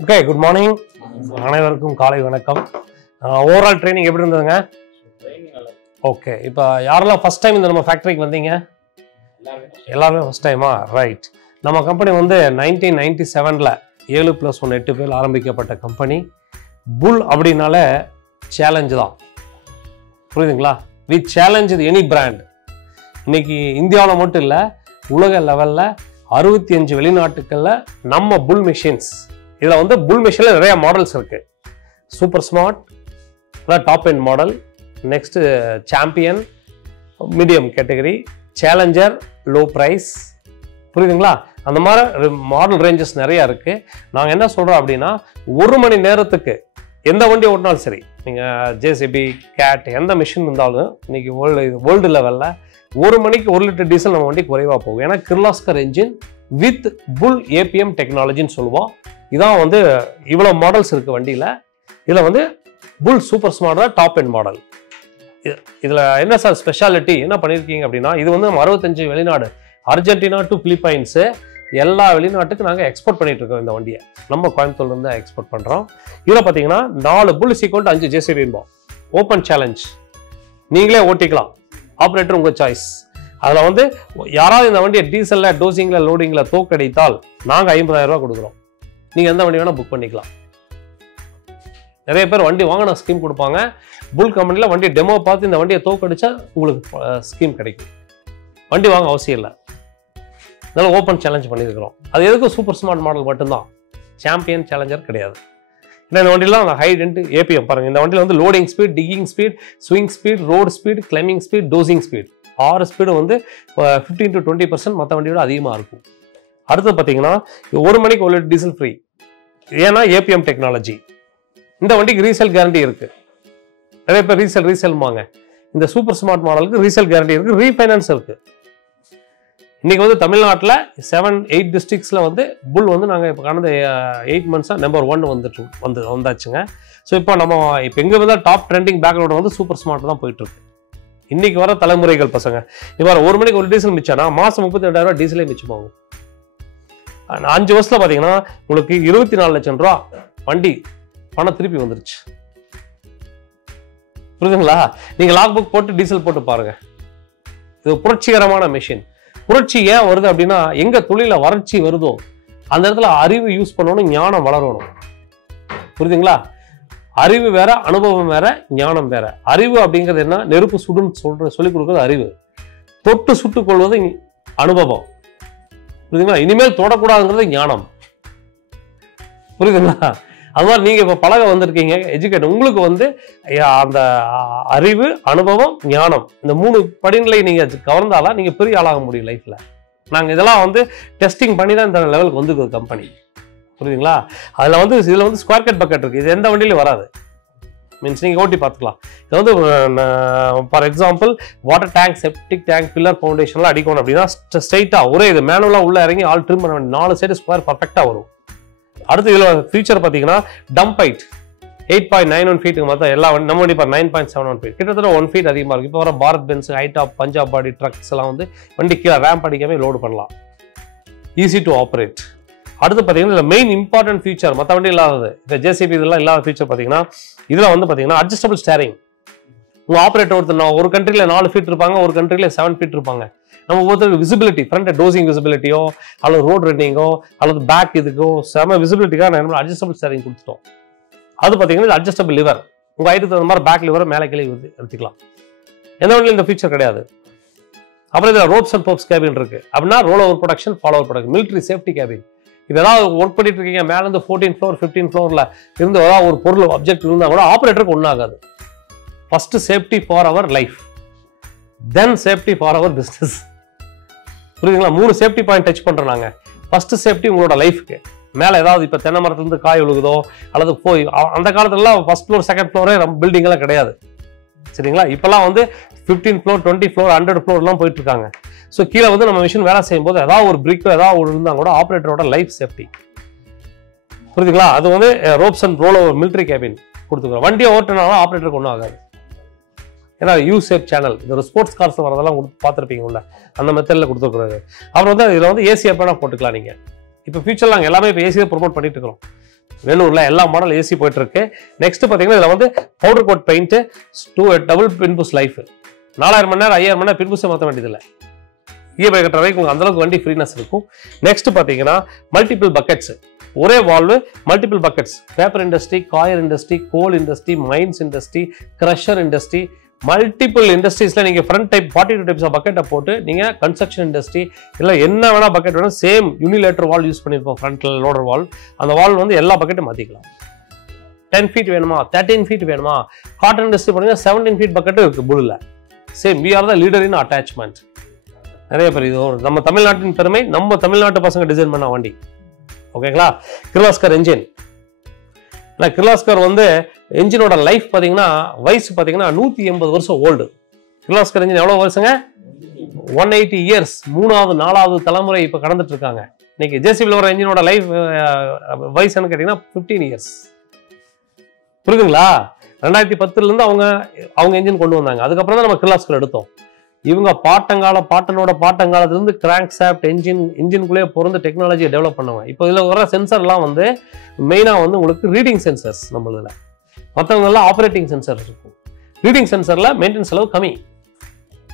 Okay, good morning. அனைவருக்கும் காலை வணக்கம். ஓவரால் ட்ரைனிங் எப்படி இருந்ததுங்க? ஓகே, இப்போ யாரெல்லாம் ஃபர்ஸ்ட் டைம் இந்த நம்ம ஃபேக்டரிக்கு வந்தீங்க? எல்லாருமே ஃபர்ஸ்ட் டைமா? ரைட். நம்ம கம்பெனி வந்து 1997 7+1 8 பேர் ஆரம்பிக்கப்பட்ட கம்பெனி. புல் அப்படின்னால சேலஞ்சு தான், புரியுதுங்களா? We challenge any brand. இன்னைக்கு இந்தியாவில் மட்டும் இல்லை, உலக லெவலில் 65 வெளிநாட்டுகளில் நம்ம புல் மிஷின்ஸ். இதில் வந்து புல் மிஷினில் நிறைய மாடல்ஸ் இருக்குது. Super smart, top end model, next champion, medium category, challenger, low price, புரியுதுங்களா? அந்த மாதிரி மாடல் ரேஞ்சஸ் நிறையா இருக்குது. நாங்கள் என்ன சொல்கிறோம் அப்படின்னா, 1 மணி நேரத்துக்கு எந்த வண்டி ஓட்டினாலும் சரி, நீங்கள் ஜேசிபி, கேட் எந்த மிஷின் இருந்தாலும் இன்னைக்கு வேர்ல்டு லெவலில் 1 மணிக்கு 1 லிட்டர் டீசல் நம்ம வண்டி குறைவாக போகும். ஏன்னா Kirloskar engine with full ABM டெக்னாலஜின்னு சொல்லுவோம். இதான் வந்து இவ்வளோ மாடல்ஸ் இருக்குது வண்டியில். இதில் வந்து புல் சூப்பர் ஸ்மார்ட் தான் டாப் எண்ட் மாடல். இதில் என்ன சார் ஸ்பெஷாலிட்டி என்ன பண்ணியிருக்கீங்க அப்படின்னா, இது வந்து நம்ம 65 வெளிநாடு, அர்ஜென்டினா டு பிலிப்பைன்ஸு, எல்லா வெளிநாட்டுக்கு நாங்கள் எக்ஸ்போர்ட் பண்ணிட்டு இருக்கோம். இந்த வண்டியை நம்ம கோயம்புத்தூர்லேருந்து எக்ஸ்போர்ட் பண்ணுறோம். இதில் பார்த்தீங்கன்னா 4 புல் = 5 ஜேசிபி என்போம். ஓப்பன் சேலஞ்ச், நீங்களே ஓட்டிக்கலாம், ஆப்ரேட்டர் உங்கள் சாய்ஸ். அதில் வந்து யாராவது இந்த வண்டியை டீசலில், டோசிங்கில், லோடிங்கில் தோக்கடித்தால் நாங்கள் 50,000 ரூபா கொடுக்குறோம். நீங்கள் எந்த வண்டி வேணால் புக் பண்ணிக்கலாம். நிறைய பேர் வண்டி வாங்கின ஸ்கீம் கொடுப்பாங்க. புல் கம்பெனியில் வண்டி டெமோ பார்த்து இந்த வண்டியை தோக்கடிச்சா உங்களுக்கு ஸ்கீம் கிடைக்கும். வண்டி வாங்க அவசியம் இல்லை. அதனால ஓப்பன் சேலஞ்ச் பண்ணியிருக்கிறோம். அது எதுக்கு சூப்பர் ஸ்மார்ட் மாடல் மட்டும்தான், சாம்பியன், சேலஞ்சர் கிடையாது. ஏன்னா இந்த வண்டியெலாம் ஹை டென்ட் ஏபிஎம் பாருங்கள். இந்த வண்டியில் வந்து loading speed, digging speed, swing speed, road speed, climbing speed, dosing speed, 6 speed வந்து 15 to 20% மற்ற வண்டியோட அதிகமாக இருக்கும். அடுத்து பார்த்தீங்கன்னா 1 மணிக்கு 1 லிட்டர் டீசல் ஃப்ரீ. ஏன்னா ஏபிஎம் டெக்னாலஜி. இந்த வண்டிக்கு ரீசேல் கேரண்டி இருக்குது. நிறைய பேர் ரீசேல்வாங்க. இந்த சூப்பர் ஸ்மார்ட் மாடலுக்கு ரீசேல் கேரண்டி இருக்குது, ரீஃபைனான்ஸ் இருக்குது. இன்னைக்கு வந்து தமிழ்நாட்டில் 7-8 டிஸ்ட்ரிக்ஸில் வந்து புல் வந்து நாங்கள் இப்போ கடந்த 8 மந்த்ஸாக நம்பர் 1 வந்தாச்சுங்க. ஸோ இப்போ எங்கே வந்தால் டாப் ட்ரெண்டிங் பேக்ரவுண்ட் வந்து சூப்பர் ஸ்மார்ட் தான் போயிட்டுருக்கு. இன்னைக்கு வர தலைமுறைகள் பசங்க இப்போ 1 மணிக்கு 1 டீசல் மிச்சம்னா மாதம் 32,000 ரூபா டீசலே மிச்சமாகும். 5 வருஷத்தில் பார்த்தீங்கன்னா உங்களுக்கு 24 லட்சம் ரூபா வண்டி பணம் திருப்பி வந்துருச்சு. புரியுதுங்களா? நீங்கள் லாக் புக் போட்டு டீசல் போட்டு பாருங்க. இது புரட்சிகரமான மிஷின். புரட்சி ஏன் வருது அப்படின்னா, எங்க தொழில வறட்சி வருதோ அந்த இடத்துல அறிவு யூஸ் பண்ணணும், ஞானம் வளரணும். புரியுதுங்களா? அறிவு வேற, அனுபவம் வேற, ஞானம் வேற. அறிவு அப்படிங்கிறது என்ன? நெருப்பு சுடுன்னு சொல்லிக் கொடுக்குறது அறிவு. தொட்டு சுட்டுக் கொள்வது அனுபவம். புரியுதுங்களா? இனிமேல் தொடக்கூடாதுங்கிறது ஞானம். புரியுதுங்களா? அது மாதிரி நீங்க இப்ப பழக வந்திருக்கீங்க, எஜுகேட். உங்களுக்கு வந்து அந்த அறிவு, அனுபவம், ஞானம், இந்த 3 படிநிலை நீங்க கவர்ந்தாலாம் நீங்க பெரிய ஆளாக முடியும் லைஃப்ல. நாங்க இதெல்லாம் வந்து டெஸ்டிங் பண்ணி தான் இந்த லெவலுக்கு வந்துருக்குது கம்பெனி. புரியுதுங்களா? இதுல வந்து ஸ்கொயர் கட் பக்கெட் இருக்கு. இது எந்த வண்டியிலும் வராது. மீன்ஸ் நீங்க ஓட்டி பார்த்துக்கலாம். இது வந்து for example water tank, septic tank, pillar, ஃபவுண்டேஷன்லாம் அடிக்கணும் அப்படின்னா ஸ்ட்ரைட்டா ஒரே இது மேனுவலா உள்ள இறங்கி ஆல் ட்ரிம் பண்ண வேண்டிய 4 சைடு ஸ்கொயர் பர்ஃபெக்டா வரும். அடுத்து இதில் ஃபீச்சர் பார்த்தீங்கன்னா டம்ப் ஹைட் 8.91 ஃபீட்டுக்கு மொத்தம் எல்லா நம்ம வண்டி இப்போ 9.71 ஃபீட், கிட்டத்தட்ட 1 ஃபீட் அதிகமாக இருக்குது. இப்போ வர பாரத் பென்ஸ், ஹைடாப், பஞ்சாப் பாடி ட்ரக்ஸ் எல்லாம் வந்து வண்டி கீழே ரேம்ப் அடிக்காமே லோடு பண்ணலாம். Easy to operate. அடுத்து பார்த்தீங்கன்னா இதில் மெயின் இம்பார்ட்டன்ட் ஃபீச்சர், மற்ற வண்டி இல்லாதது, இந்த ஜேசிபி இதெல்லாம் இல்லாத ஃபீச்சர் பார்த்தீங்கன்னா இதில் வந்து பார்த்தீங்கன்னா அட்ஜஸ்டபிள் ஸ்டேரிங். உங்கள் ஆப்ரேட்டர் ஒரு கண்ட்ரியில் 4 ஃபீட் இருப்பாங்க, ஒரு கண்ட்ரியில் 7 ஃபீட் இருப்பாங்க. நம்ம ஒருத்தருக்கு விசிபிலிட்டி, ஃப்ரண்ட் டோசிங் விசிபிலிட்டியோ அல்லது ரோட் ரன்னிங்கோ அல்லது பேக் இதுக்கோ செம விசிபிலிட்டிக்காக நம்ம அட்ஜஸ்டபிள் ஸ்டேரிங் கொடுத்துட்டோம். அது பார்த்தீங்கன்னா அட்ஜஸ்டபிள் லிவர், உங்கள் ஹைட்டுக்கு தகுந்த மாதிரி பேக் லிவரை மேலே கீழே எடுத்துக்கலாம். எந்த வண்டியில் இந்த ஃபீச்சர் கிடையாது. அப்புறம் இதில் ரோப்ஸ் அண்ட் போப்ஸ் கேபின் இருக்கு. அப்படின்னா role over production, follow over production, military safety cabin. இப்போ ஏதாவது ஒர்க் பண்ணிட்டு இருக்கீங்க, மேலேருந்து 14 ஃப்ளோர் 15 ஃப்ளோரில் இருந்து ஏதாவது ஒரு பொருள் ஆப்ஜெக்ட் இருந்தால் கூட ஆப்ரேட்டருக்கு ஒன்றும் ஆகாது. First safety for our life, then safety for our business. புரியுதுங்களா? 3 சேஃப்டி பாயிண்ட் டச் பண்றோம் நாங்க. ஃபர்ஸ்ட் சேஃப்டி உங்களோட லைஃப்க்கு. மேலே ஏதாவது இப்போ தென்னை மரத்துலேருந்து காய் விழுகுதோ அல்லது போய் அந்த காலத்துலலாம் ஃபர்ஸ்ட் ஃப்ளோர் செகண்ட் ஃப்ளோரே பில்டிங் எல்லாம் கிடையாது. சரிங்களா? இப்பெல்லாம் வந்து 15 ஃப்ளோர் 20 ஃப்ளோர் 100 ஃப்ளோர்லாம் போயிட்டு இருக்காங்க. ஸோ கீழே வந்து நம்ம மிஷின் வேலை செய்யும் போது ஏதாவது ஒரு பிரிக்கோ ஏதாவது ஒரு இருந்தால் கூட ஆப்ரேட்டரோட லைஃப் சேஃப்டி. புரியுதுங்களா? அது வந்து ROPS and roll over military cabin கொடுத்துக்கிறோம். வண்டியை ஓட்டினாலும் ஆப்ரேட்டருக்கு ஒன்றும் ஆகாது. ஏன்னா யூசேப் சேனல், இது ஒரு ஸ்போர்ட்ஸ் கார்ஸ் வரதெல்லாம் பார்த்துருப்பீங்க உள்ள, அந்த மெத்தடில் கொடுத்துருக்குறாரு. அப்புறம் வந்து இதில் வந்து ஏசி எப்பனா போட்டுக்கலாம். நீங்கள் இப்போ ஃபியூச்சர்ல நாங்கள் எல்லாமே இப்போ ஏசியை ப்ரொமோட் பண்ணிட்டு இருக்கிறோம். வேலூர்ல எல்லா மாடல் ஏசி போயிட்டு இருக்கு. நெக்ஸ்ட் பாத்தீங்கன்னா இதுல வந்து பவுடர் கோட் பெயிண்ட், டபுள் பின்புஸ் லைஃப், 4000 மணி நேரம் 5000 மணி நேரம் பின்புஸை மாற்ற வேண்டியதில்லை. இஎம்ஐ கட்டுற வரைக்கும் உங்களுக்கு அந்த அளவுக்கு வண்டி ஃப்ரீனஸ் இருக்கும். நெக்ஸ்ட் பாத்தீங்கன்னா மல்டிபிள் பக்கெட்ஸ், ஒரே valve multiple buckets, paper industry, coir industry, coal industry, mines industry, crusher industry, multiple இண்டஸ்ட்ரீஸ்ல நீங்க ஃப்ரண்ட் டைப் 42 டைப்ஸ் ஆஃப் பக்கெட்டை போட்டு நீங்க கன்ஸ்ட்ரக்ஷன் இண்டஸ்ட்ரி இல்ல என்ன வேணா பக்கெட் வேணும், சேம் யூனிலேட்டர் வால் யூஸ் பண்ணிருப்போம். ஃப்ரண்ட்ல லோடர் வால், அந்த வால் வந்து எல்லா பக்கெட்டும் மாத்திக்கலாம். 10 feet வேணுமா, 13 feet வேணுமா, காட்டன் இண்டஸ்ட்ரி பண்ணீங்கன்னா 17 feet பக்கெட்டும் இருக்கு புல்ல. Same we are the leader in attachment. நிறைய பேர் இது நம்ம தமிழ்நாட்டின் பெருமை, நம்ம தமிழ்நாட்டு பசங்க டிசைன் பண்ண வண்டி. ஓகேங்களா? கிர்லாஸ்கர் என்ஜின். கிர்லாஸ்கர் வந்து என்ஜினோட லைஃப் பார்த்தீங்கன்னா வயசு பார்த்தீங்கன்னா 180 வருஷம் ஓல்டு. கிர்லாஸ்கர் என்ஜின் எவ்வளோ வருஷங்க? 180 இயர்ஸ். 3வது 4வது தலைமுறை இப்போ கடந்துட்டு இருக்காங்க. இன்னைக்கு ஜேசிபியில் வர என்ஜினோட லைஃப் வயசுன்னு கேட்டிங்கன்னா 15 இயர்ஸ். புரியுதுங்களா? 2010 அவங்க என்ஜின் கொண்டு வந்தாங்க. அதுக்கப்புறம் தான் நம்ம கிர்லாஸ்கர் எடுத்தோம். இவங்க பாட்டனோட பாட்டங்காலத்திலிருந்து கிராங்க் சாப்ட் இன்ஜின்குள்ளேயே பொருந்து டெக்னாலஜியை டெவலப் பண்ணுவாங்க. இப்போ இதில் வர சென்சர்லாம் வந்து மெயினாக வந்து உங்களுக்கு ரீடிங் சென்சர்ஸ், நம்மளதுல மற்றவங்கெல்லாம் ஆப்ரேட்டிங் சென்சர் இருக்கும். ரீடிங் சென்சரில் மெயின்டெனன்ஸ் செலவு கம்மி.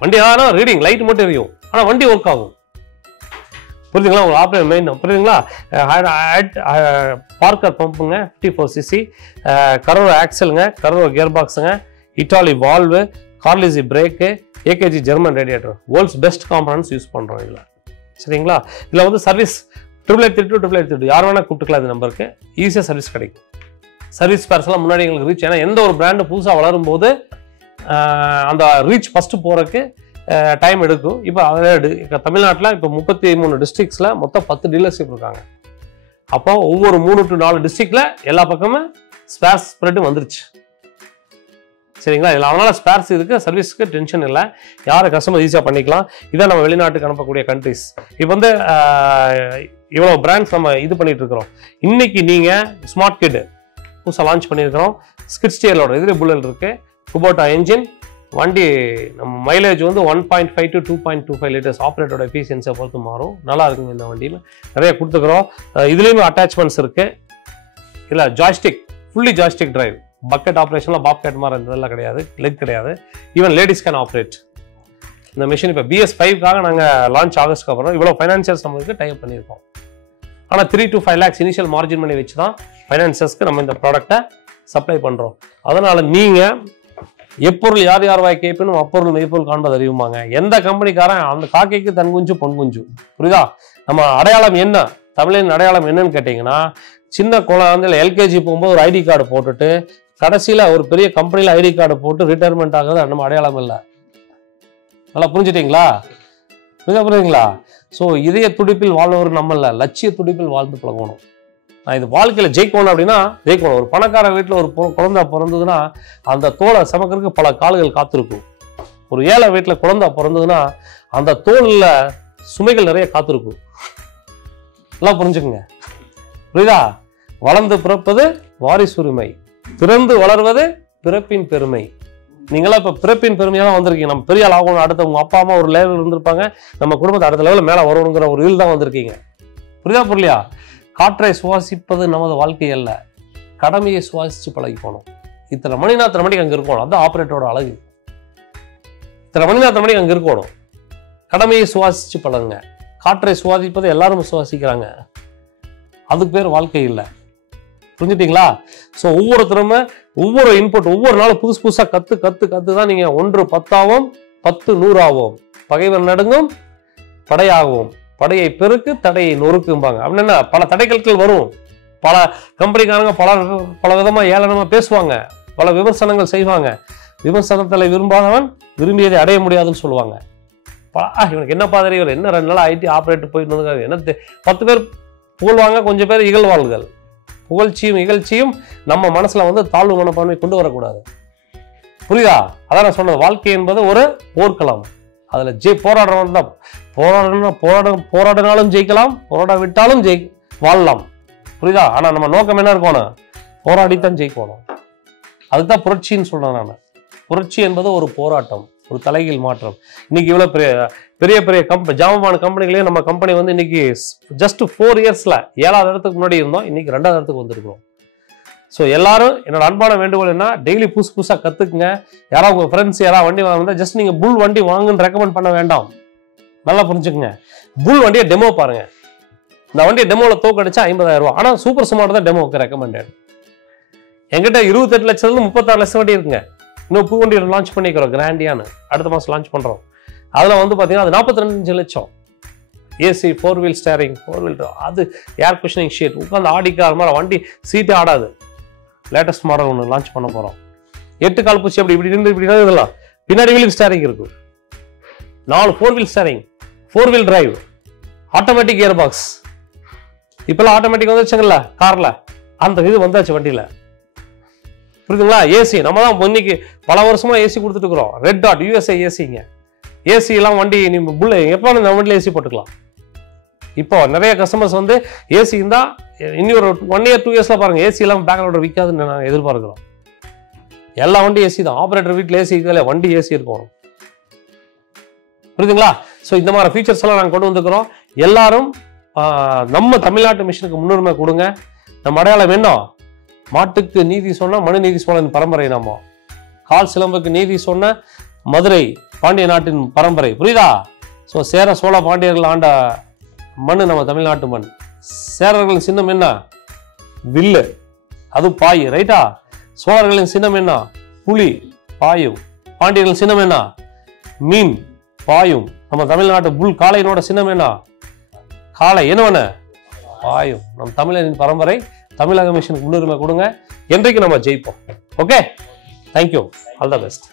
வண்டி ஆனால் ரீடிங் லைட் மட்டும் எரியும், ஆனால் வண்டி ஒர்க் ஆகும். புரியுதுங்களா? உங்களுக்கு ஆப்ரேட் மெயின் புரியுதுங்களா? பார்க்கர் பம்புங்க, 54cc, கரோரோ ஆக்சலுங்க, கரோரோ கியர் பாக்ஸுங்க, Italy valve, Carlisle brake, AKG German radiator, world's best components use பண்ணுறோம் இதில். சரிங்களா? இதில் வந்து சர்வீஸ் 8832 யார் வேணால் கூப்பிட்டுக்கலாம். இந்த நம்பருக்கு ஈஸியாக சர்வீஸ் கிடைக்கும். சர்வீஸ் பேர்ஸ்லாம் முன்னாடி எங்களுக்கு ரீச், ஏன்னா எந்த ஒரு பிராண்டு புதுசாக வளரும் போது அந்த ரீச் ஃபஸ்ட்டு போகிறதுக்கு டைம் எடுக்கும். இப்போ அதில் தமிழ்நாட்டில் இப்போ 33 டிஸ்ட்ரிக்ஸில் மொத்தம் 10 டீலர்ஷிப் இருக்காங்க. அப்போ ஒவ்வொரு 3 to 4 டிஸ்ட்ரிக்டில் எல்லா பக்கமும் ஸ்பேர்ஸ் ஸ்ப்ரெட்டும் வந்துருச்சு. சரிங்களா? இதில் அதனால ஸ்பேர்ஸ் இருக்கு, சர்வீஸ்க்கு டென்ஷன் இல்லை, யாரை கஸ்டமர் ஈஸியாக பண்ணிக்கலாம். இதான் நம்ம வெளிநாட்டுக்கு அனுப்பக்கூடிய கண்ட்ரிஸ். இப்போ வந்து இவ்வளோ பிராண்ட்ஸ் நம்ம இது பண்ணிட்டு இருக்கிறோம். இன்னைக்கு நீங்கள் ஸ்மார்ட் கிட் புதுசாக லான்ச் பண்ணியிருக்கிறோம். ஸ்கிட் ஸ்டியரோட இதில் புல்லட் இருக்கு, குபோட்டா என்ஜின் வண்டி. நம்ம மைலேஜ் வந்து 1.5 to 2.25 லிட்டர்ஸ். ஆப்ரேட்டரோட எஃபிஷியன்ஸை பொறுத்து மாறும். நல்லா இருக்குங்க இந்த வண்டியில், நிறைய கொடுத்துக்கிறோம். இதுலேயுமே அட்டாச்மெண்ட்ஸ் இருக்கு. இல்லை joystick, fully joystick drive, bucket ஆப்ரேஷன்லாம் பாப்கேட் மாதிரி இருந்ததெல்லாம் கிடையாது, லெக் கிடையாது. ஈவன் லேடிஸ் கேன் ஆப்ரேட் இந்த மிஷின். இப்போ BS5க்காக நாங்கள் லான்ச் ஆகஸ்ட்க்கு அப்புறம் இவ்வளோ ஃபைனான்சியர்ஸ் நம்மளுக்கு டைப் பண்ணியிருக்கோம். ஆனால் 3 to 5 lakhs இனிஷியல் மார்ஜின் பண்ணி வச்சு தான் ஃபைனான்சர்ஸ்க்கு நம்ம இந்த ப்ராடக்டை சப்ளை பண்ணுறோம். அதனால் நீங்கள் எப்பொருள் யார் யார் வாய் கேட்பணும் அப்பொருள் மெய்ப்பொருள் காண்பது அறிவுமாங்க. எந்த கம்பெனிக்காரன் அந்த காக்கைக்கு தன் குஞ்சு பொன் குஞ்சு. புரியுதா? நம்ம அடையாளம் என்ன, தமிழின் அடையாளம் என்னன்னு கேட்டிங்கன்னா, சின்ன குழந்தைல LKG போகும்போது ஒரு ஐடி கார்டு போட்டுட்டு கடைசியில் ஒரு பெரிய கம்பெனியில் ஐடி கார்டு போட்டு ரிட்டையர்மெண்ட் ஆகுது நம்ம அடையாளம் இல்லை. நல்லா புரிஞ்சுட்டீங்களா? புரியுதுங்களா? ஸோ இதய துடிப்பில் வாழ்வவர் நம்ம இல்லை, லட்சிய துடிப்பில் வாழ்ந்து பழகணும். நான் இது வாழ்க்கையில் ஜெயிக்கணும் அப்படின்னா ஜெயிக்கணும். ஒரு பணக்கார வீட்டில் ஒரு குழந்தை பிறந்ததுன்னா அந்த தோலை சமக்கிறதுக்கு பல கால்கள் காத்திருக்கும். ஒரு ஏழை வீட்டில் குழந்தை பிறந்ததுன்னா அந்த தோலில் சுமைகள் நிறைய காத்திருக்கும். எல்லாம் புரிஞ்சுக்குங்க. புரியுதா? வளர்ந்து பிறப்பது வாரிசுரிமை, பிறந்து வளர்வது பிறப்பின் பெருமை. நீங்களாம் இப்போ பிறப்பின் பெருமையாக தான் வந்திருக்கீங்க. நம்ம பெரிய ஆள் ஆகணும், அடுத்த உங்க அப்பா அம்மா ஒரு லெவலில் இருந்திருப்பாங்க, நம்ம குடும்பத்தை அடுத்த லெவலில் மேலே வரணுங்கிற ஒரு இதில் தான் வந்திருக்கீங்க. புரியுதா புரியலையா? காற்றை சுவாசிப்பது நமது வாழ்க்கை அல்ல, கடமையை சுவாசிச்சு பழகி போகணும். இத்தனை மணினா இத்தனை மணிக்கு அங்கே இருக்கணும், அதுதான் ஆப்ரேட்டரோட அழகு. இத்தனை மணினா இத்தனை மணிக்கு அங்கே இருக்கணும், கடமையை சுவாசிச்சு பழகுங்க. காற்றை சுவாசிப்பது எல்லாரும் சுவாசிக்கிறாங்க, அதுக்கு பேர் வாழ்க்கை இல்லை. புரிஞ்சுட்டீங்களா? ஸோ ஒவ்வொருத்தருமே ஒவ்வொரு இன்புட் ஒவ்வொரு நாளும் புதுசு புதுசாக கற்று தான் நீங்கள் 1 10 10 100 ஆகும். பகைவர் நடுங்கும் படையாகும், படையை பெருக்கு தடையை நொறுக்கும்பாங்க. அப்படின்னா பல தடைகள் வரும். பல கம்பெனிக்காரங்க பல விதமாக ஏளனமாக பேசுவாங்க, பல விமர்சனங்கள் செய்வாங்க. விமர்சனத்தில் விரும்பாதவன் விரும்பியதை அடைய முடியாதுன்னு சொல்லுவாங்க. இவனுக்கு என்ன பாதிரி, இவர் என்ன 2 நாள் ஐடி ஆப்ரேட்டர் போயிட்டு என்ன 10 பேர் புகழ்வாங்க, கொஞ்சம் பேர் இகழ்வாள்கள். புகழ்ச்சியும் இகழ்ச்சியும் நம்ம மனசுல வந்து தாழ்வு மனப்பான்மை கொண்டு வரக்கூடாது. புரியுதா? அதான் நான் சொன்னது, வாழ்க்கை என்பது ஒரு போர்க்களம். அதுல போராடுறவன் தான் போராடினாலும் ஜெயிக்கலாம், போராட விட்டாலும் வாழலாம். புரியுதா? ஆனா நம்ம நோக்கம் என்ன இருக்கணும்? போராடித்தான் ஜெயிக்கணும். அதுதான் புரட்சின்னு சொல்றேன் நான். புரட்சி என்பது ஒரு போராட்டம், ஒரு தலைகீழ் மாற்றம். இன்னைக்கு இவ்வளவு பெரிய பெரிய பெரிய ஜாமமான கம்பெனிகளே நம்ம கம்பெனி வந்து இன்னைக்கு ஜஸ்ட் 4 இயர்ஸ்ல 7வது இடத்துக்கு முன்னாடி இருந்தோம், இன்னைக்கு 2வது இடத்துக்கு வந்திருக்கிறோம். ஸோ எல்லாரும் என்னோட அன்பான வேண்டுகோள் என்ன, டெய்லி புதுசா கத்துக்குங்க. யாராவது உங்க ஃப்ரெண்ட்ஸ் யாராவது வண்டி வாங்க ஜஸ்ட் நீங்க புல் வண்டி வாங்குன்னு ரெக்கமெண்ட் பண்ண வேண்டாம். நல்லா புரிஞ்சுக்குங்க. புல் வண்டியை டெமோ பாருங்க. இந்த வண்டியை டெமோல தோக்கடிச்சா 50,000 ரூபாய். ஆனா சூப்பர் ஸ்மார்ட் தான் டெமோக்கு ரெக்கமெண்டட். என்கிட்ட 28 லட்சத்துல 36 லட்சம் வண்டி இருக்குங்க. இன்னும் புது வண்டி லான்ச் பண்ணிக்கிறோம், கிராண்டியானு அடுத்த மாசம் லான்ச் பண்றோம். அதுல வந்து பாத்தீங்கன்னா அது 42 லட்சம். ஏசி, 4 வீல் ஸ்டேரிங், 4 வீல், அது ஏர் குஷனிங் ஷீட், உட்காந்து ஆடிக்கார மாதிரி வண்டி சீட்டே ஆடாது. லேட்டஸ்ட் மாடல் ஒன்று லான்ச் பண்ண போறோம். 8 கால் பூச்சி அப்படி இப்படி இருந்து இப்படி இதெல்லாம் பின்னாடி வீலுக்கு ஸ்டேரிங் இருக்கு. 4 4 wheel steering, 4 wheel drive, automatic gear box. இப்பெல்லாம் ஆட்டோமேட்டிக் வந்துச்சுங்கல்ல கார்ல, அந்த இது வந்தாச்சு வண்டியில. புரியுதுங்களா? ஏசி நம்ம தான் இன்னைக்கு பல வருஷமா ஏசி கொடுத்துட்டு இருக்கிறோம். Red dot USA ஏசிங்க. ஏசி எல்லாம் வண்டி நீங்க புல்ல எப்போ இந்த வண்டியில ஏசி போட்டுக்கலாம். இப்போ நிறைய கஸ்டமர்ஸ் வந்து ஏசி இருந்தா இன்னும் ஒரு 1 year 2 yearsல பாருங்க ஏசி எல்லாம் பேக்ரவுண்ட் விற்காதுன்னு நான் எதிர்பார்க்கிறோம். எல்லா வண்டி ஏசி தான். ஆபரேட்டர் வீட்டில் ஏசி இருக்கல, வண்டி ஏசி இருக்கும். புரியுதுங்களா? ஸோ இந்த மாதிரி ஃபீச்சர்ஸ் எல்லாம் நாங்கள் கொண்டு வந்துக்கிறோம். எல்லாரும் நம்ம தமிழ்நாட்டு மிஷினுக்கு முன்னுரிமை கொடுங்க. நம்ம அடையாளம் என்ன? மாட்டுக்கு நீதி சொன்ன மனு நீதி சோழன் பரம்பரை. நாம கால் சிலம்புக்கு நீதி சொன்ன மதுரை பாண்டிய நாட்டின் பரம்பரை. புரியுதா? ஸோ சேர சோழ பாண்டியர்கள் ஆண்ட மண் நம்ம தமிழ்நாட்டு மண். சேரர்களின் சின்னம் என்ன? வில்லு, அது பாய். ரைட்டா? சோழர்களின் சின்னம் என்ன? புலி, பாயும். பாண்டியர்களின் சின்னம் என்ன? மீன், பாயும். நம்ம தமிழ்நாட்டு புல் காளையினோட சின்னம் என்ன? காளை, என்ன பாயும். நம் தமிழரின் பரம்பரை. தமிழக மிஷனுக்கு முன்னுரிமை கொடுங்க. என்றைக்கு நம்ம ஜெயிப்போம். Okay, thank you, all the best.